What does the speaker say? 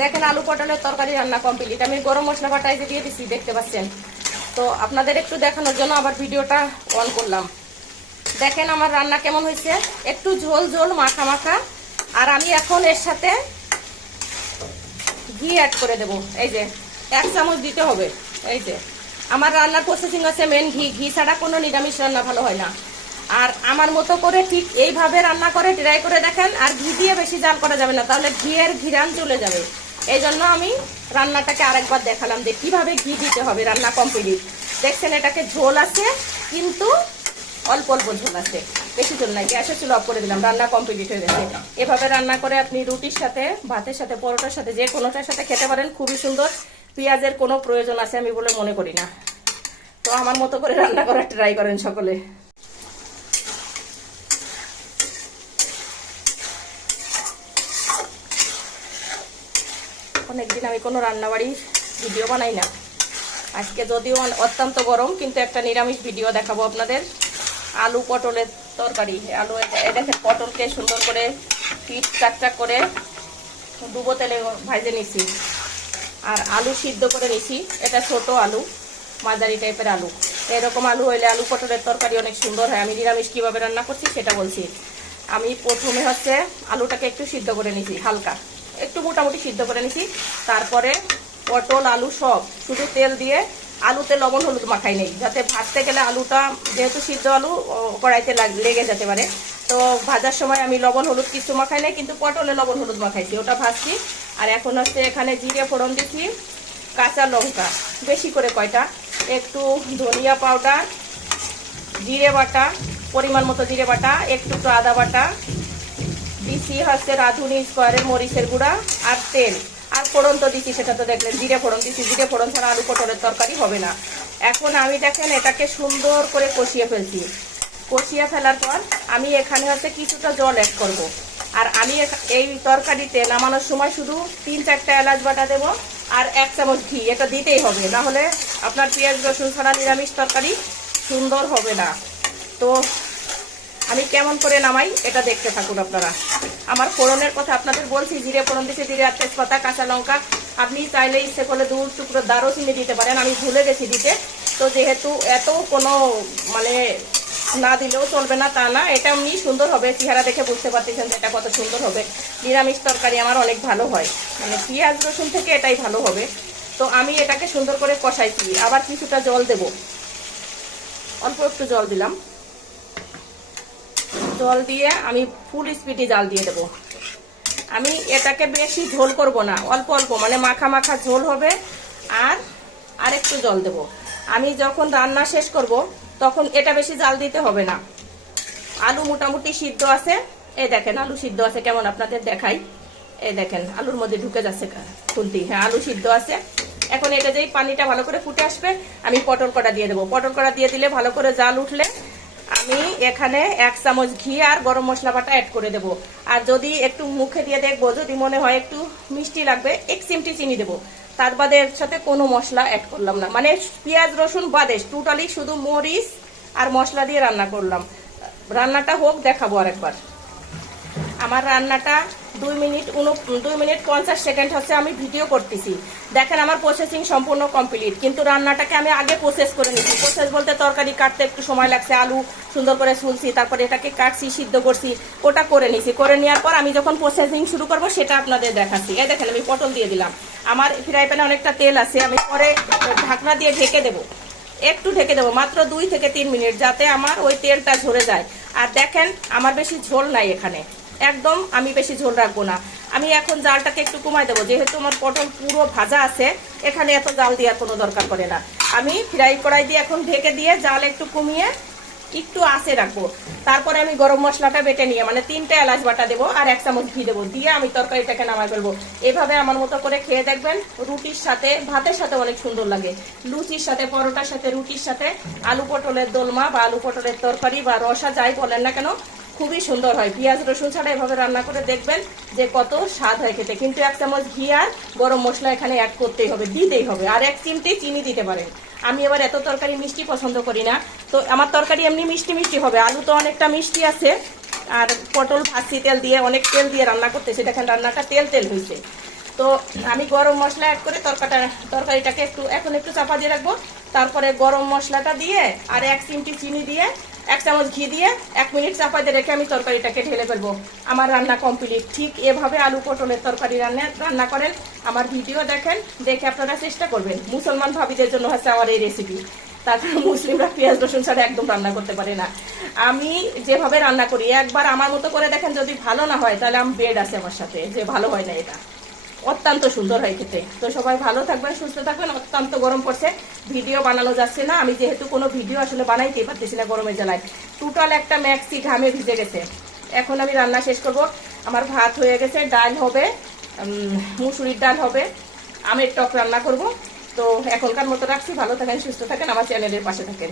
দেখেন আলু পটলের তরকারি রান্না কমপ্লিট। আমি গরম মশলা বাটায় যে দিয়ে দিচ্ছি, দেখতে পাচ্ছেন। তো আপনাদের একটু দেখানোর জন্য আবার ভিডিওটা অন করলাম। দেখেন আমার রান্না কেমন হয়েছে, একটু ঝোল ঝোল মাখা মাখা। আর আমি এখন এর সাথে ঘি অ্যাড করে দেব। এই যে 1 চামচ দিতে হবে। এই যে আমার রান্নার প্রসেসিং আছে মেন ঘি। ঘি ছাড়া কোনো নিরামিষ রান্না ভালো হয় না। আর আমার মতো করে ঠিক এইভাবে রান্না করে ট্রাই করে দেখেন। আর ঘি দিয়ে বেশি জাল করা যাবে না, তাহলে ঘিয়ের ঘিরান চলে যাবে। এই জন্য আমি রান্নাটাকে আরেকবার দেখালাম যে কীভাবে ঘি দিতে হবে। রান্না কমপ্লিট। দেখছেন এটাকে ঝোল আছে, কিন্তু অল্প অল্প ঝোল আছে, বেশি ঝোল নাই। গ্যাসের চুলা অফ করে দিলাম, রান্না কমপ্লিট হয়ে গেছে। এভাবে রান্না করে আপনি রুটির সাথে, ভাতের সাথে, পরোটার সাথে, যে কোনোটার সাথে খেতে পারেন। খুবই সুন্দর। পেঁয়াজের কোনো প্রয়োজন আছে আমি বলে মনে করি না। তো আমার মতো করে রান্না করার ট্রাই করেন সকলে। অনেকদিন আমি কোনো রান্নাবাড়ির ভিডিও বানাই না। আজকে যদিও অত্যন্ত গরম, কিন্তু একটা নিরামিষ ভিডিও দেখাবো আপনাদের। আলু পটলের তরকারি। আলু দেখেন, পটলকে সুন্দর করে পিঠ চাকচাক করে ডুবো তেলে ভাজে নিছি। আর আলু সিদ্ধ করে নিছি। এটা ছোট আলু, মাঝারি টাইপের আলু। এরকম আলু হইলে আলু পটলের তরকারি অনেক সুন্দর হয়। আমি নিরামিষ কীভাবে রান্না করছি সেটা বলছি। আমি প্রথমে হচ্ছে আলুটাকে একটু সিদ্ধ করে নিছি, হালকা একটু মোটামুটি সিদ্ধ করে নিছি। তারপরে পটল আলু সব শুধু তেল দিয়ে, আলুতে লবণ হলুদ মাখাই নেই, যাতে ভাজতে গেলে আলুটা, যেহেতু সিদ্ধ আলু, কড়াইতে লেগে যেতে পারে। তো ভাজার সময় আমি লবণ হলুদ কিছু মাখাই নাই, কিন্তু পটলে লবণ হলুদ মাখাইছি, ওটা ভাজছি। আর এখন হচ্ছে এখানে জিরে ফোড়ন দিচ্ছি, কাঁচা লঙ্কা বেশি করে কয়টা, একটু ধনিয়া পাউডার, জিরে বাটা, পরিমাণ মতো জিরে বাটা, একটু আদা বাটা দিচ্ছি, হচ্ছে রাঁধুনি স্কোয়ারের মরিচের গুঁড়া, আর তেল। আর ফোড়ন তো দিচ্ছি, সেটা তো দেখলেন, জিরে ফোড়ন দিচ্ছি। জিরে ফোড়ন ছাড়া আলু পটলের তরকারি হবে না। এখন আমি দেখেন এটাকে সুন্দর করে কষিয়ে ফেলছি। কষিয়ে ফেলার পর আমি এখানে হচ্ছে কিছুটা জল অ্যাড করব। আর আমি এই তরকারিতে নামানোর সময় শুধু 3-4টা এলাচ বাটা দেবো, আর 1 চামচ ঘি। এটা দিতেই হবে, না হলে আপনার পেঁয়াজ রসুন ছাড়া নিরামিষ তরকারি সুন্দর হবে না। তো আমি কেমন করে নামাই এটা দেখতে থাকুন আপনারা। আমার ফোড়নের কথা আপনাদের বলছি, জিরে ফোড়ন দিচ্ছি, জিরে আর তেজপাতা, কাঁচা লঙ্কা। আপনি চাইলে ইচ্ছে করলে 2 টুকরো দারুচিনি দিতে পারেন, আমি ভুলে গেছি দিতে। তো যেহেতু এত কোনো মানে না দিলেও চলবে না তা না, এটা এমনি সুন্দর হবে। চেহারা দেখে বুঝতে পারতেছেন যে এটা কত সুন্দর হবে। নিরামিষ তরকারি আমার অনেক ভালো হয়, মানে পেঁয়াজ রসুন থেকে এটাই ভালো হবে। তো আমি এটাকে সুন্দর করে কষাইছি। আবার কিছুটা জল দেব, অল্প একটু জল দিলাম। জল দিয়ে আমি ফুল স্পিডে জাল দিয়ে দেবো। আমি এটাকে বেশি ঝোল করব না, অল্প অল্প, মানে মাখা মাখা ঝোল হবে। আর একটু জল দেব। আমি যখন রান্না শেষ করব তখন এটা বেশি জাল দিতে হবে না। আলু মোটামুটি সিদ্ধ আছে। এই দেখেন আলু সিদ্ধ আছে কেমন, আপনাদের দেখাই। এই দেখেন আলুর মধ্যে ঢুকে যাচ্ছে খুন্তি। হ্যাঁ, আলু সিদ্ধ আছে। এখন এটা যেই পানিটা ভালো করে ফুটে আসবে, আমি পটল কড়া দিয়ে দেবো। পটল কড়া দিয়ে দিলে ভালো করে জাল উঠলে আমি এখানে 1 চামচ ঘি আর গরম মশলা বাটা অ্যাড করে দেব। আর যদি একটু মুখে দিয়ে দেখবো, যদি মনে হয় একটু মিষ্টি লাগবে, 1 চিমটি চিনি দেবো। তার বাদে এর সাথে কোনো মশলা অ্যাড করলাম না, মানে পেঁয়াজ রসুন বাদে টোটালি শুধু মরিচ আর মশলা দিয়ে রান্না করলাম। রান্নাটা হোক দেখাবো আরেকবার। আমার রান্নাটা 2 মিনিট 50 সেকেন্ড হচ্ছে আমি ভিডিও করতেছি। দেখেন আমার প্রসেসিং সম্পূর্ণ কমপ্লিট, কিন্তু রান্নাটাকে আমি আগে প্রসেস করে নিচ্ছি। প্রসেস বলতে তরকারি কাটতে একটু সময় লাগছে, আলু সুন্দর করে ছুলছি, তারপরে এটাকে কাটছি, সিদ্ধ করছি, ওটা করে নিছি। করে নেওয়ার পর আমি যখন প্রসেসিং শুরু করব সেটা আপনাদের দেখাচ্ছি। এই দেখেন আমি পটল দিয়ে দিলাম। আমার ফ্রাই প্যানে অনেকটা তেল আছে, আমি পরে ঢাকনা দিয়ে ঢেকে দেবো। একটু ঢেকে দেবো মাত্র 2 থেকে 3 মিনিট, যাতে আমার ওই তেলটা ঝরে যায়। আর দেখেন আমার বেশি ঝোল নাই এখানে, একদম আমি বেশি ঝোল রাখবো না। আমি এখন জালটাকে একটু কমাই দেবো, যেহেতু আমার পটল পুরো ভাজা আছে, এখানে এত জাল দেওয়ার কোনো দরকার পড়ে না। আমি ফ্রাই কড়াই দিয়ে এখন ঢেকে দিয়ে জাল একটু কমিয়ে একটু আঁচে রাখবো। তারপরে আমি গরম মশলাটা বেটে নিয়ে, মানে 3টা এলাচ বাটা দেবো আর 1 চামচ ঘি দেবো, দিয়ে আমি তরকারিটাকে নামাই ফেলবো। এভাবে আমার মতো করে খেয়ে দেখবেন, রুটির সাথে, ভাতের সাথে অনেক সুন্দর লাগে। লুচির সাথে, পরোটার সাথে, রুটির সাথে আলু পটলের দোলমা বা আলু পটলের তরকারি বা রসা যাই বলেন না কেন, খুবই সুন্দর হয়। পেঁয়াজ রসুন ছাড়া এভাবে রান্না করে দেখবেন যে কত স্বাদ হয় খেতে। কিন্তু 1 চামচ ঘি আর গরম মশলা এখানে অ্যাড করতেই হবে, দিতেই হবে। আর 1 চিমটি চিনি দিতে পারেন। আমি এবার এত তরকারি মিষ্টি পছন্দ করি না, তো আমার তরকারি এমনি মিষ্টি মিষ্টি হবে। আলু তো অনেকটা মিষ্টি আছে, আর পটল ভাজছি তেল দিয়ে, অনেক তেল দিয়ে রান্না করতেছি। দেখেন রান্নাটা তেল তেল হয়েছে। তো আমি গরম মশলা অ্যাড করে তরকারিটাকে এখন একটু চাপা দিয়ে রাখবো। তারপরে গরম মশলাটা দিয়ে আর 1 চিমটি চিনি দিয়ে 1 চামচ ঘি দিয়ে 1 মিনিট চাপা দিয়ে রেখে আমি তরকারিটাকে ঢেলে ফেলবো। আমার রান্না কমপ্লিট। ঠিক এভাবে আলু পটলের তরকারি রান্না করেন। আমার ভিডিও দেখেন, দেখে আপনারা চেষ্টা করবেন। মুসলমান ভাবিদের জন্য হচ্ছে আমার এই রেসিপি। তারপরে মুসলিমরা পেঁয়াজ রসুন ছাড়া একদম রান্না করতে পারে না। আমি যেভাবে রান্না করি একবার আমার মতো করে দেখেন, যদি ভালো না হয় তাহলে আমি বেড আছে আমার সাথে যে ভালো হয় না। এটা অত্যন্ত সুন্দর হয় খেতে। তো সবাই ভালো থাকবেন, সুস্থ থাকবেন। অত্যন্ত গরম পড়ছে, ভিডিও বানানো যাচ্ছে না। আমি যেহেতু কোনো ভিডিও আসলে বানাইতেই পারতেছি না গরমের জ্বালায়, টোটাল একটা ম্যাক্সি ঘামে ভিজে গেছে। এখন আমি রান্না শেষ করব। আমার ভাত হয়ে গেছে, ডাল হবে, মুসুরির ডাল হবে, আমের টক রান্না করব। তো এখনকার মতো রাখছি। ভালো থাকেন, সুস্থ থাকেন, আমার চ্যানেলের পাশে থাকেন।